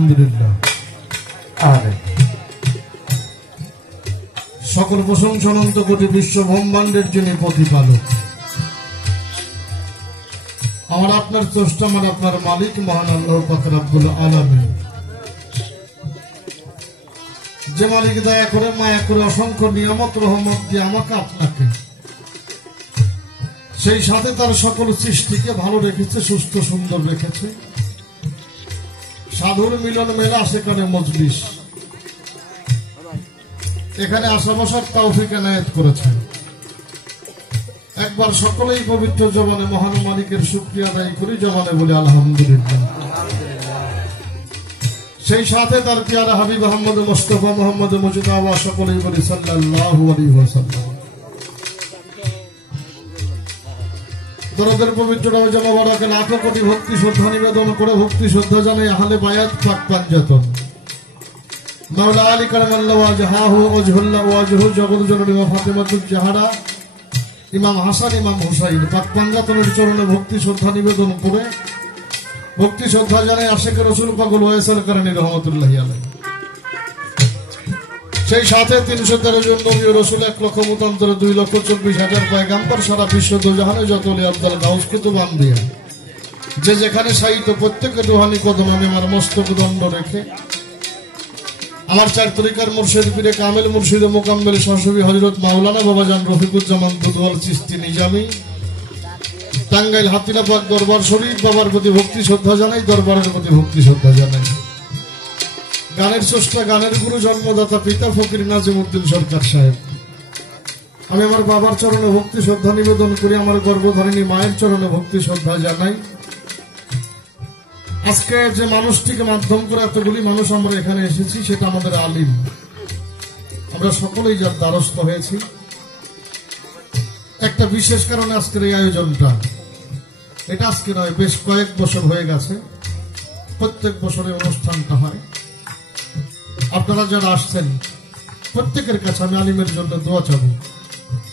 আলহামদুলিল্লাহ। সকল প্রশংসা অনন্ত কোটি বিশ্ব ব্রহ্মাণ্ডের যিনি প্রতিপালক, আমার আপনার স্রষ্টা, আমার আপনার মালিক মহান আল্লাহ পাক রব্বুল আলামিন, যে মালিক দয়া করে মায়া করে অসংখ্য নিয়ামত রহমত দিয়ে আমাকে আপনাকে, সেই সাথে তার সকল সৃষ্টিকে ভালো রেখেছে, সুস্থ সুন্দর রেখেছে। সাধুর মিলন মেলা সেখানে মজলিস, এখানে আসা বসার তৌফিক এনায়েত করেছেন। একবার সকলেই পবিত্র জবানে মহান মালিকের শুকরিয়া আদায় করি, জবানে বলি আলহামদুলিল্লাহ। সেই সাথে তার পিয়ারা হাবিব মোহাম্মদ মুস্তাফা মোহাম্মদ মুজতাবা সকলেই বলি সাল্লাল্লাহু আলাইহি ওয়াসাল্লাম। দরদের পবিত্র রমজান মুবারকে লাখো কোটি ভক্তি শ্রদ্ধা নিবেদন করে ভক্তি শ্রদ্ধা জানাই আহলে বায়াত পাক পাঞ্জাতন মাওলা আলী কারামাল্লাহু ওয়াজহাহু ওয়াজহুল্লাহ ওয়াজহু জগৎ জননী ফাতেমাতুজ জাহরা ইমাম হাসান ইমাম হুসাইন পাক পাঞ্জাতনের চরণে ভক্তি শ্রদ্ধা নিবেদন করে ভক্তি শ্রদ্ধা জানাই আশিকে রাসূল পাগল ওয়াইসাল কারণী রহমাতুল্লাহি আলাইহি। সেই সাথে 313 জন নবী ও রাসূল 1,মতান্তরে 2,24,000 পয়গাম্বর সারা বিশ্ব দুজাহানে যত ওলি আব্দাল গাউসকে তো বান দিয়া যে যেখানে সাহিত্য প্রত্যেকের রুহানি কদম আমি আমার মস্তক দণ্ড রেখে আমার চার তরিকার মুর্শিদ পীরে কামেল মুর্শিদ মোকাম্মেল শাহসুবি হযরত মাওলানা বাবাজান রফিকুজ্জামান দুদওয়াল চিশতি নিজামী টাঙ্গাইল হাতিনা পাক দরবার শরীফ বাবার প্রতি ভক্তি শ্রদ্ধা জানাই, দরবারের প্রতি ভক্তি শ্রদ্ধা জানাই। গানের স্রষ্টা, গানের গুরু, জন্মদাতা পিতা ফকির নাজিমউদ্দিন সরকার সাহেব, আমি আমার বাবার চরণে ভক্তি শ্রদ্ধা নিবেদন করি, আমার গর্ভধারিণী মায়ের চরণে ভক্তি শ্রদ্ধা জানাই। আজকে যে মানুষটিকে মাধ্যম করে এতগুলি মানুষ আমরা এখানে এসেছি সেটা আমাদের আলিম, আমরা সকলেই যার দ্বারস্থ হয়েছি। একটা বিশেষ কারণে আজকের এই আয়োজনটা, এটা আজকে নয়, বেশ কয়েক বছর হয়ে গেছে প্রত্যেক বছরের অনুষ্ঠানটা হয়। আপনারা যারা আসছেন প্রত্যেকের কাছে আমি আলিমের জন্য দোয়া চাবো,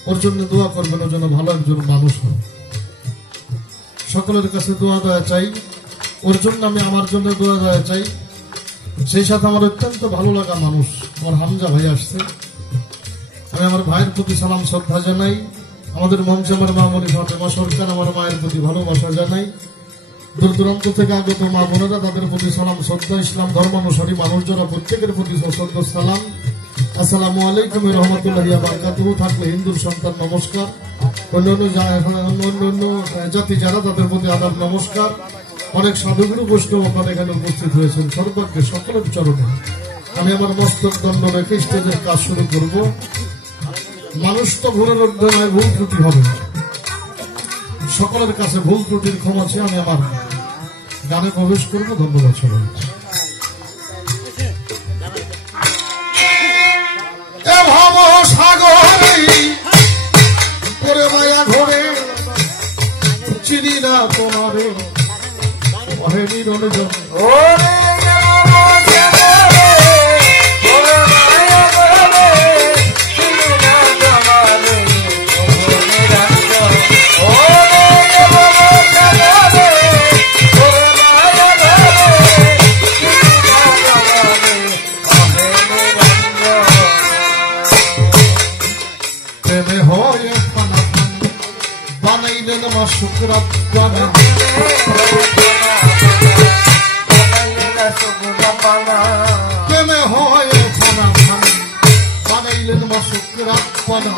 ওর জন্য দোয়া করবেন, ওর জন্য ভালো একজন মানুষ হয়। সকলের কাছে দোয়া দয়া চাই, ওর জন্য আমি আমার জন্য দোয়া দয়া চাই। সেই সাথে আমার অত্যন্ত ভালো লাগা মানুষ আমার হামজা ভাই আসছে, আমি আমার ভাইয়ের প্রতি সালাম শ্রদ্ধা জানাই। আমাদের মঞ্চে আমার মা মনি ফাতেমা সরকার, আমার মায়ের প্রতি ভালোবাসা জানাই। দূর দূরান্ত থেকে আগত মা বোনেরা, তাদের প্রতি সালাম শ্রদ্ধা। ইসলাম ধর্মানুসারী মানুষ যারা প্রত্যেকের প্রতি সশ্রদ্ধ সালাম, আসসালামু আলাইকুম রহমতুল্লাহি ওয়া বারাকাতুহু। থাকলে হিন্দুর সন্তান নমস্কার, অন্য জাতি যারা তাদের প্রতি আদাব নমস্কার। অনেক সাধুগুরু বৈষ্ণব আপনারা এখানে উপস্থিত হয়েছেন, সর্বাগ্যে সকলের চরণে আমি আমার মস্তক দণ্ড রেখে স্টেজের কাজ শুরু করব। মানুষ তো ভুলের অধ্যায়, ভুল ত্রুটি হবে, সকলের কাছে ভুল ত্রুটির ক্ষমা চেয়ে আমি আমার গানে প্রবেশ করবো। ধন্যবাদ সবাই। করে মায়া ঘরে চিনি না তোমারে বানাইলেন মা শুকরাত প্রেমে হয় খানা খানা, বানাইলেন মা শুকরাত পানা,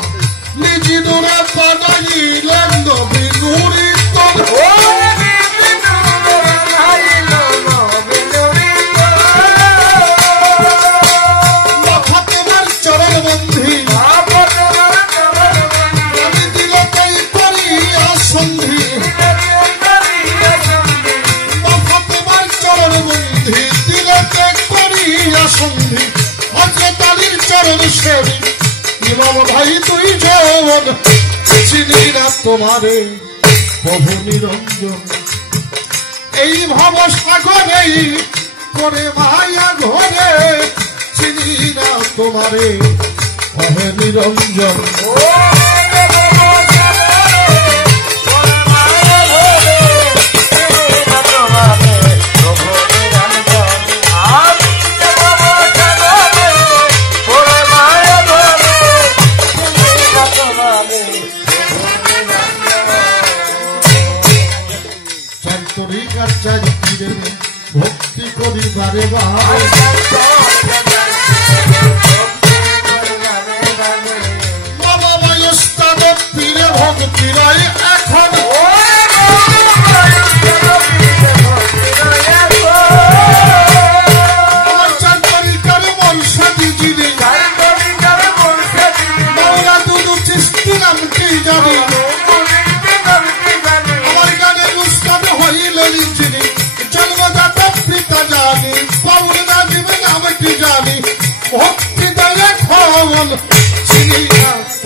নিজে দোরে বানাইলেন নবী নুরি ফাতেমার চরণ বন্ধি ইমাম ভাই তুই যৌবন চিনি না তোমারে প্রভু নিরঞ্জন, এই ভাব সাগরে করে মায়া ঘরে চিনি না তোমারে প্রভু নিরঞ্জন।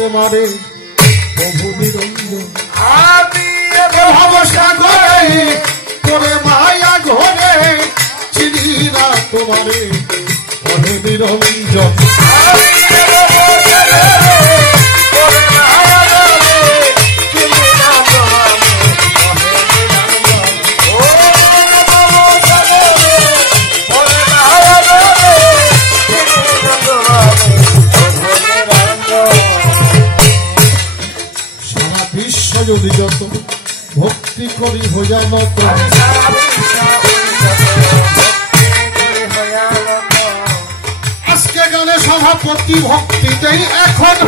তোমারে প্রভু নিরঞ্জন আমি ভবসাগরে তোরে মায়া ঘরে চিনি না তোমারে প্রভু নিরঞ্জন যদি যত ভক্তি করি হইয়া নত আজকে গানে সভাপতি ভক্তিতেই এখন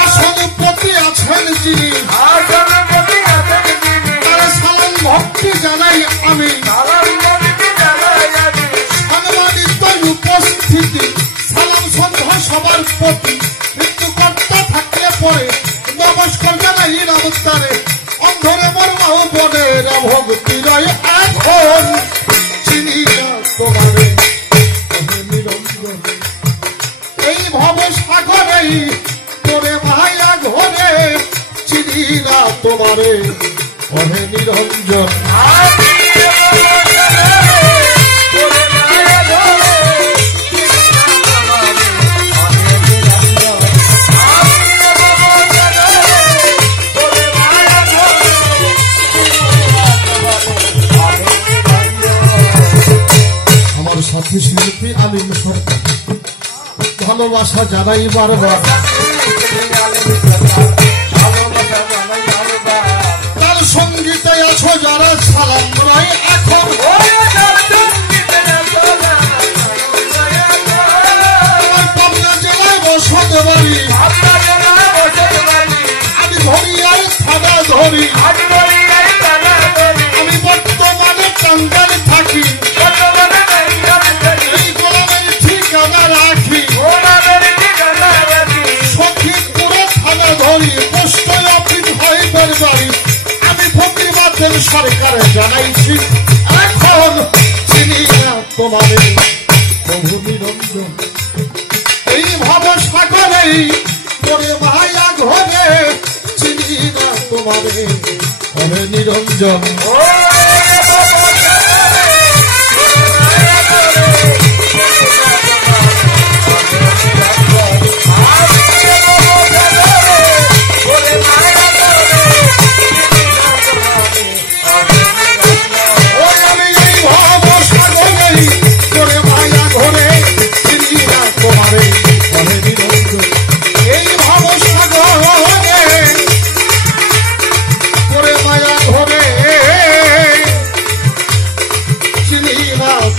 আসনপতি আছেন যিনি তারা সালাম ভক্তি জানাই আমি সম্মানিত উপস্থিতি সবার প্রতি মৃত্যুকর্তা থাকলে পরে নমস্কার জানাই রামতারে অন্ধরে মর্মাও বনে ভক্তি রয় এখন চিনি না তোমারে নিরঞ্জন এই ভব সাগরেই তোরে মায়া ঘরে চিনি না তোমারে অহে নিরঞ্জন সাথী শিল্পী আলিম সরকার ভালোবাসা জানাই বারবার তার সঙ্গীতে আছো যারা সালাম রায় এখন পাবনা জেলায় বসতে পারি আমি ধরি আর থানা ধরি আমি বর্তমানে টাঙ্গাইলে থাকি আমি ফকিরবাদের সরকারে জানাইছি এখন চিনি না তোমারে প্রভু নিরঞ্জন এই ভব সাগরেই তোরে মায়া ঘরে চিনি না তোমারে অহে নিরঞ্জন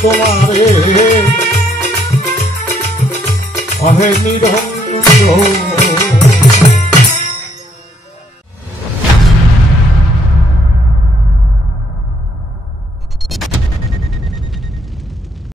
তোমারে অহে নিরঞ্জন